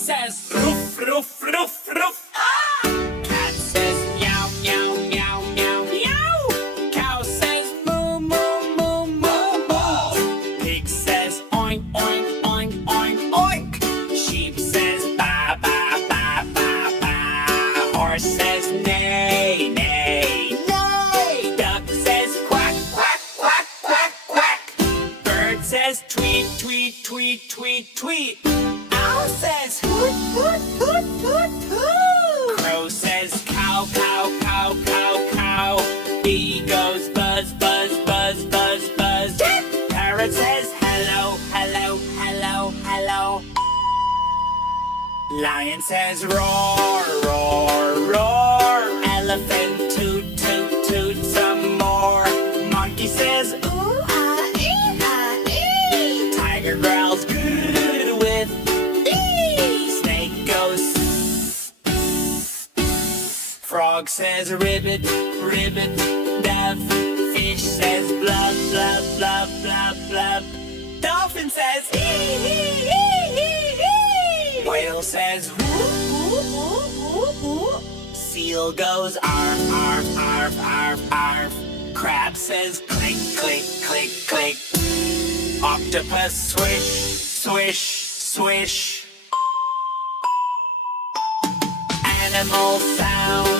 says roof, roof, roof, roof. Cat says meow, meow, meow, meow, meow. Cow says moo, moo, moo, moo, moo. Pig says oink, oink, oink, oink, oink. Sheep says ba, ba, ba, ba, ba. Horse says neigh, neigh, neigh. Duck says quack, quack, quack, quack, quack. Bird says tweet, tweet, tweet, tweet, tweet. Owl says hoot, hoot, hoot, hoot, hoot. Crow says cow, cow, cow, cow, cow. Bee goes buzz, buzz, buzz, buzz, buzz. Parrot says hello, hello, hello, hello. Lion says roar, roar, roar. Elephant toot, toot, toot some more. Monkey says ooh, ah, ee, ah, ee. Tiger growls good with ee. Snake goes. Frog says ribbit, ribbit, dove. Fish says blub, blub, blub, blub, blub. Dolphin says ee, ee, ee, ee, ee. Whale says whoop, whoop, whoop, whoop, whoop. Seal goes arf, arf, arf, arf, arf. Crab says click, click, click, click. Octopus swish, swish, swish. Animal sound